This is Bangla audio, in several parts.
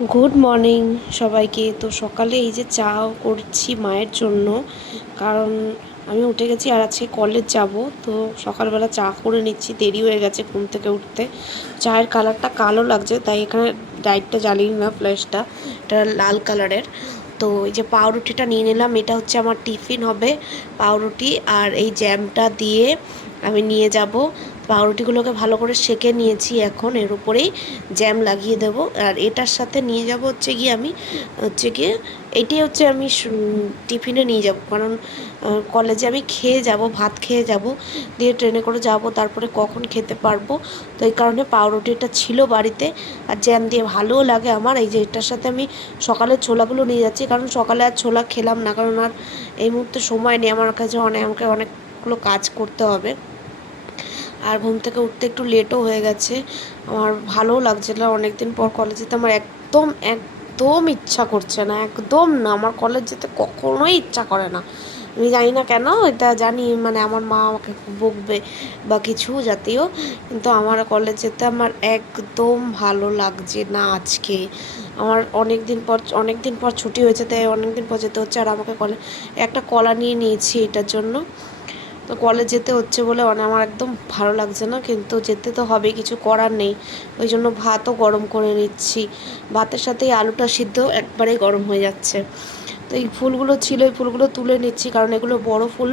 গুড মর্নিং সবাইকে। তো সকালে এই যে চা করছি মায়ের জন্য, কারণ আমি উঠে গেছি আর আজকে কলেজ যাব। তো সকালবেলা চা করে নিচ্ছি, দেরি হয়ে গেছে ঘুম থেকে উঠতে। চায়ের কালারটা কালো লাগছে, তাই এখানে লাইটটা জ্বালিয়ে নিলাম, ফ্ল্যাশটা এটা লাল কালারের। তো এই যে পাউরুটিটা নিয়ে নিলাম, এটা হচ্ছে আমার টিফিন হবে পাউরুটি, আর এই জ্যামটা দিয়ে আমি নিয়ে যাব। পাউরুটিগুলোকে ভালো করে সেঁকে নিয়েছি, এখন এর উপরেই জ্যাম লাগিয়ে দেব। আর এটার সাথে নিয়ে যাব এটাই হচ্ছে আমি টিফিনে নিয়ে যাব, কারণ কলেজে আমি খেয়ে যাব, ভাত খেয়ে যাব, দিয়ে ট্রেনে করে যাব, তারপরে কখন খেতে পারবো। তো এই কারণে পাউরুটিটা ছিল বাড়িতে, আর জ্যাম দিয়ে ভালোও লাগে আমার। এই যে এটার সাথে আমি সকালের ছোলাগুলো নিয়ে যাচ্ছি, কারণ সকালে আর ছোলা খেলাম না, কারণ আর এই মুহূর্তে সময় নেই আমার কাছে, আমাকে অনেকগুলো কাজ করতে হবে। আর ঘুম থেকে উঠতে একটু লেটও হয়ে গেছে, আমার ভালোও লাগছে না। অনেক দিন পর কলেজ যেতে আমার একদম একদম ইচ্ছা করছে না, একদম না। আমার কলেজ যেতে কখনোই ইচ্ছা করে না, আমি জানি না কেন। এটা জানি মানে আমার মা আমাকে বকবে বা কিছু জাতীয়, কিন্তু আমার কলেজ যেতে আমার একদম ভালো লাগছে না আজকে। আমার অনেক দিন পর ছুটি হয়েছে, তাই অনেক দিন পর যেতে হচ্ছে। আর আমাকে একটা কলা নিয়ে নিয়েছি এটার জন্য। তো কলেজ যেতে হচ্ছে বলে আমার একদম ভালো লাগছে না, কিন্তু যেতে তো হবে, কিছু করার নেই। ওই জন্য ভাতও গরম করে নিচ্ছি, ভাতের সাথে এই আলুটা সিদ্ধ একবারেই গরম হয়ে যাচ্ছে। তো এই ফুলগুলো ছিল, এই ফুলগুলো তুলে নিচ্ছি, কারণ এগুলো বড় ফুল।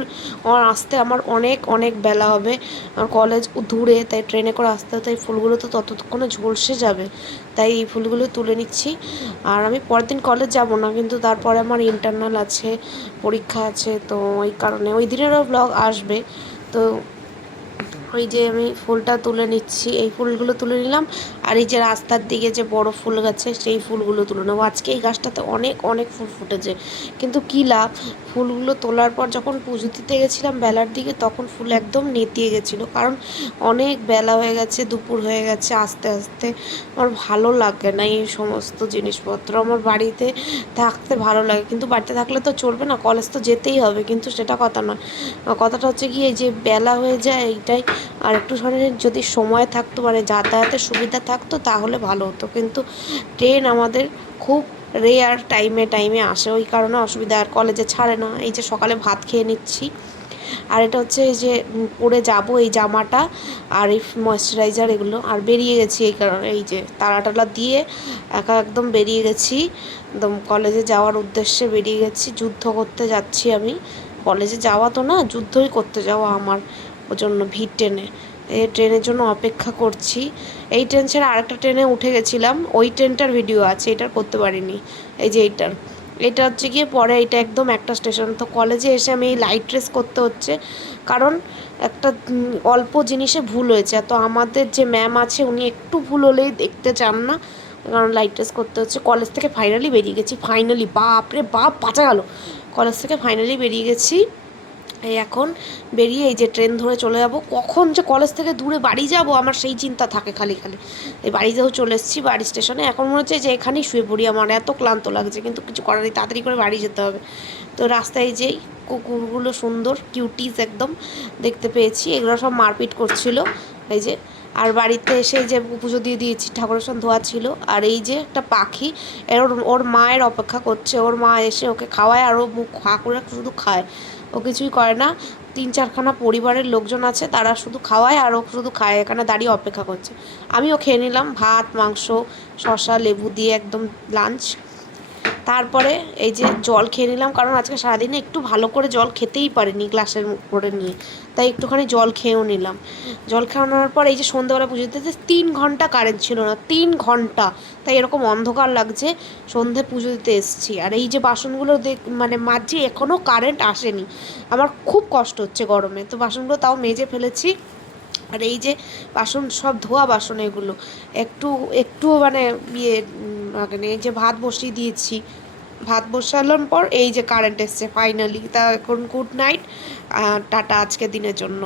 আসতে আমার অনেক অনেক বেলা হবে, আর কলেজ দূরে, তাই ট্রেনে করে আসতে হতে এই ফুলগুলো তো ততক্ষণে ঝলসে যাবে, তাই এই ফুলগুলো তুলে নিচ্ছি। আর আমি পরের দিন কলেজ যাব না, কিন্তু তারপরে আমার ইন্টারনাল আছে, পরীক্ষা আছে, তো ওই কারণে ওই দিনেরও ব্লগ আসবে। তো ওই যে আমি ফুলটা তুলে নিচ্ছি, এই ফুলগুলো তুলে নিলাম। আর এই যে রাস্তার দিকে যে বড় ফুল গাছে, সেই ফুলগুলো তুলে নেবো। আজকে এই গাছটাতে অনেক অনেক ফুল ফুটেছে, কিন্তু কী লাভ, ফুলগুলো তোলার পর যখন পুজো দিতে গেছিলাম বেলার দিকে, তখন ফুল একদম নেতিয়ে গেছিলো, কারণ অনেক বেলা হয়ে গেছে, দুপুর হয়ে গেছে। আস্তে আস্তে আমার ভালো লাগে না এই সমস্ত জিনিসপত্র। আমার বাড়িতে থাকতে ভালো লাগে, কিন্তু বাড়িতে থাকলে তো চলবে না, কলেজ তো যেতেই হবে। কিন্তু সেটা কথা নয়, কথাটা হচ্ছে কি, এই যে বেলা হয়ে যায় এইটাই। আর একটুখানি যদি সময় থাকতো, মানে যাতায়াতের সুবিধা থাকতো, তাহলে ভালো হতো। কিন্তু ট্রেন আমাদের খুব রেয়ার টাইমে আসে, ওই কারণে অসুবিধা। আর কলেজে ছাড়ে না। এই যে সকালে ভাত খেয়ে নিচ্ছি, আর এটা হচ্ছে এই যে পরে যাব এই জামাটা আর এই ময়েশ্চারাইজার, এগুলো। আর বেরিয়ে গেছি এই কারণে, এই যে তালা দিয়ে একদম বেরিয়ে গেছি, একদম কলেজে যাওয়ার উদ্দেশ্যে বেরিয়ে গেছি। যুদ্ধ করতে যাচ্ছি আমি, কলেজে যাওয়া তো না, যুদ্ধই করতে যাওয়া আমার। ওই জন্য ভিড় ট্রেনে, এই ট্রেনের জন্য অপেক্ষা করছি। এই ট্রেন ছেড়ে আরেকটা ট্রেনে উঠে গেছিলাম, ওই ট্রেনটার ভিডিও আছে, এটার করতে পারিনি। এই যে এটা হচ্ছে গিয়ে পরে, এটা একদম একটা স্টেশন। তো কলেজে এসে আমি এই লাইট রেস করতে হচ্ছে, কারণ একটা অল্প জিনিসে ভুল হয়েছে। তো আমাদের যে ম্যাম আছে, উনি একটু ভুল হলেই দেখতে চান না, কারণ লাইট রেস করতে হচ্ছে। কলেজ থেকে ফাইনালি বেরিয়ে গেছি, ফাইনালি, বাপ রে বাপ, বাঁচা গেল। কলেজ থেকে ফাইনালি বেরিয়ে গেছি। এই এখন বেরিয়ে এই যে ট্রেন ধরে চলে যাব। কখন যে কলেজ থেকে দূরে বাড়ি যাব, আমার সেই চিন্তা থাকে খালি খালি। এই বাড়িতেও চলে এসেছি, বাড়ি স্টেশনে। এখন মনে হচ্ছে যে এখানেই শুয়ে পড়ি, আমার এত ক্লান্ত লাগছে, কিন্তু কিছু করার নেই, তাড়াতাড়ি করে বাড়ি যেতে হবে। তো রাস্তায় যেই কুকুরগুলো সুন্দর কিউটিস একদম দেখতে পেয়েছি, এগুলো সব মারপিট করছিল। এই যে, আর বাড়িতে এসে যে পুজো দিয়ে দিয়েছি, ঠাকুরের সব ধোয়া ছিল। আর এই যে একটা পাখি, ওর মায়ের অপেক্ষা করছে, ওর মা এসে ওকে খাওয়ায়, আর ও মুখ খা করে শুধু খায়, ও কিছুই করে না। 3-4খানা পরিবারের লোকজন আছে, তারা শুধু খাওয়ায় আর ও শুধু খায়, এখানে দাঁড়িয়ে অপেক্ষা করছে। আমিও খেয়ে নিলাম ভাত, মাংস, শসা, লেবু দিয়ে একদম লাঞ্চ। তারপরে এই যে জল খেয়ে নিলাম, কারণ আজকে সারাদিনে একটু ভালো করে জল খেতেই পারিনি গ্লাসের করে নিয়ে, তাই একটুখানি জল খেয়েও নিলাম। জল খাওয়ানোর পর এই যে সন্ধ্যেবেলা পুজো দিতে 3 ঘন্টা কারেন্ট ছিল না, 3 ঘন্টা, তাই এরকম অন্ধকার লাগছে। সন্ধে পুজো দিতে এসেছি, আর এই যে বাসনগুলো মানে মাঝে এখনও কারেন্ট আসেনি, আমার খুব কষ্ট হচ্ছে গরমে। তো বাসনগুলো তাও মেজে ফেলেছি। আর এই যে বাসন সব ধোয়া বাসন, এগুলো একটু একটু মানে মানে এই যে ভাত বসিয়ে দিয়েছি, ভাত বসালাম পর এই যে কারেন্ট এসছে ফাইনালি। তা এখন গুড নাইট, টাটা আজকের দিনের জন্য।